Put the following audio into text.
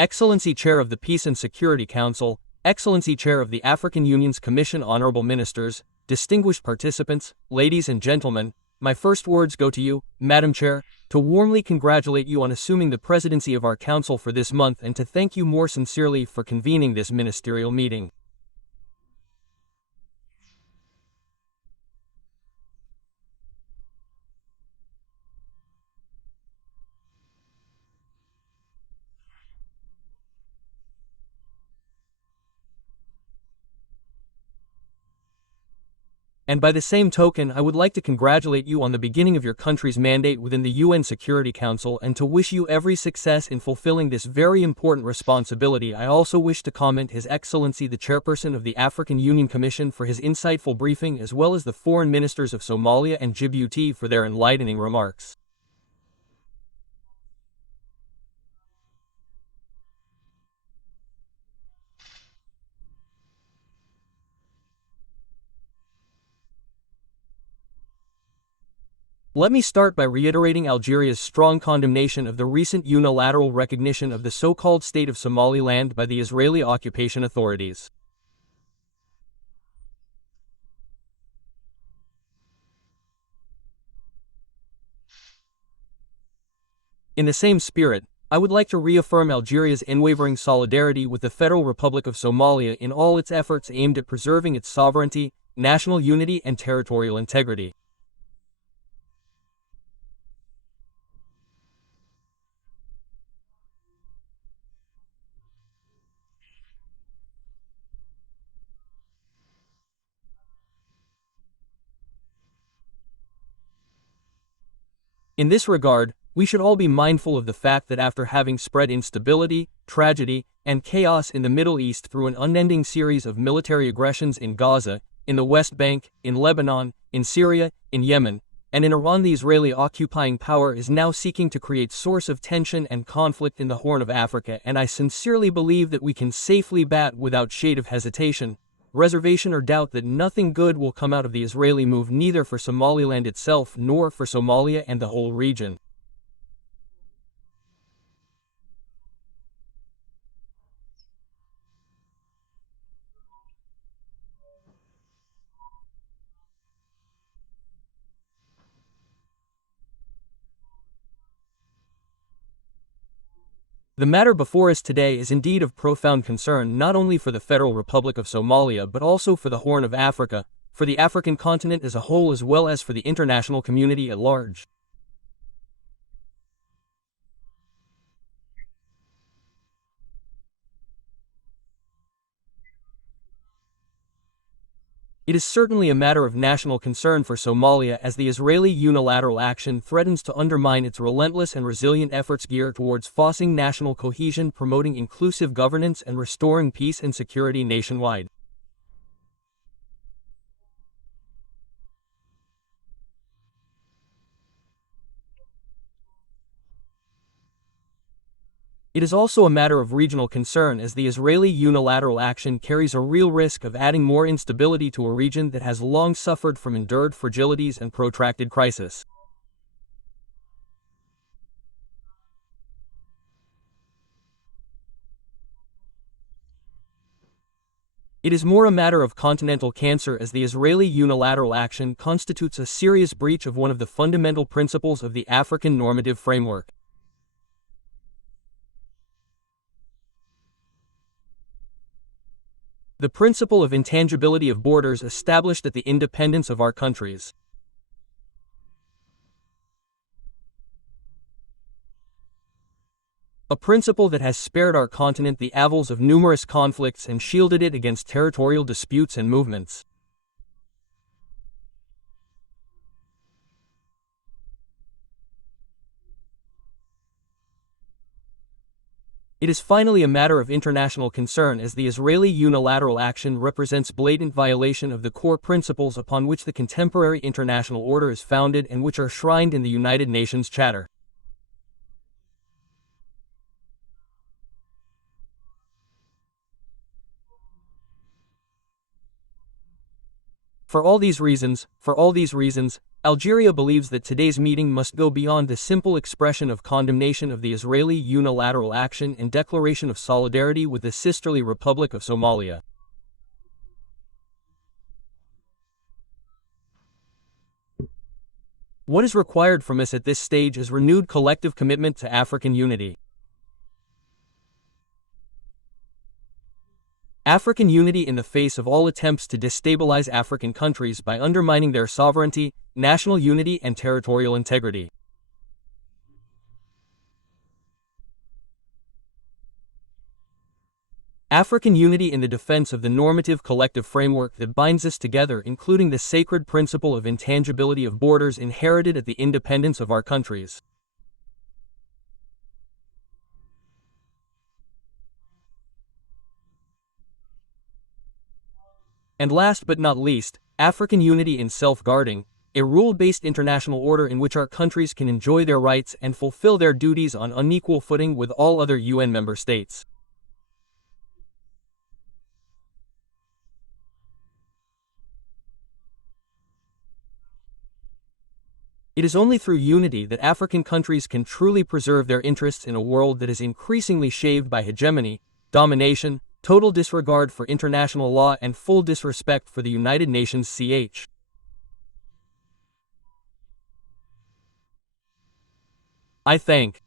Excellency Chair of the Peace and Security Council, Excellency Chair of the African Union's Commission, Honorable Ministers, distinguished participants, ladies and gentlemen, my first words go to you, Madam Chair, to warmly congratulate you on assuming the presidency of our Council for this month and to thank you more sincerely for convening this ministerial meeting. And by the same token, I would like to congratulate you on the beginning of your country's mandate within the UN Security Council and to wish you every success in fulfilling this very important responsibility. I also wish to comment His Excellency the Chairperson of the African Union Commission for his insightful briefing, as well as the Foreign Ministers of Somalia and Djibouti for their enlightening remarks. Let me start by reiterating Algeria's strong condemnation of the recent unilateral recognition of the so-called State of Somaliland by the Israeli occupation authorities. In the same spirit, I would like to reaffirm Algeria's unwavering solidarity with the Federal Republic of Somalia in all its efforts aimed at preserving its sovereignty, national unity, and territorial integrity. In this regard, we should all be mindful of the fact that after having spread instability, tragedy, and chaos in the Middle East through an unending series of military aggressions in Gaza, in the West Bank, in Lebanon, in Syria, in Yemen, and in Iran, the Israeli occupying power is now seeking to create source of tension and conflict in the Horn of Africa, and I sincerely believe that we can safely bet without shade of hesitation, reservation or doubt that nothing good will come out of the Israeli move, neither for Somaliland itself nor for Somalia and the whole region. The matter before us today is indeed of profound concern not only for the Federal Republic of Somalia but also for the Horn of Africa, for the African continent as a whole, as well as for the international community at large. It is certainly a matter of national concern for Somalia, as the Israeli unilateral action threatens to undermine its relentless and resilient efforts geared towards fostering national cohesion, promoting inclusive governance, and restoring peace and security nationwide. It is also a matter of regional concern, as the Israeli unilateral action carries a real risk of adding more instability to a region that has long suffered from endured fragilities and protracted crisis. It is more a matter of continental cancer, as the Israeli unilateral action constitutes a serious breach of one of the fundamental principles of the African normative framework. The principle of intangibility of borders established at the independence of our countries. A principle that has spared our continent the avils of numerous conflicts and shielded it against territorial disputes and movements. It is finally a matter of international concern, as the Israeli unilateral action represents blatant violation of the core principles upon which the contemporary international order is founded and which are enshrined in the United Nations Charter. For all these reasons, Algeria believes that today's meeting must go beyond the simple expression of condemnation of the Israeli unilateral action and declaration of solidarity with the sisterly Republic of Somalia. What is required from us at this stage is renewed collective commitment to African unity. African unity in the face of all attempts to destabilize African countries by undermining their sovereignty, national unity, and territorial integrity. African unity in the defense of the normative collective framework that binds us together, including the sacred principle of intangibility of borders inherited at the independence of our countries. And last but not least, African unity in self-guarding, a rule-based international order in which our countries can enjoy their rights and fulfill their duties on unequal footing with all other UN member states. It is only through unity that African countries can truly preserve their interests in a world that is increasingly shaped by hegemony, domination, total disregard for international law, and full disrespect for the United Nations ch. I thank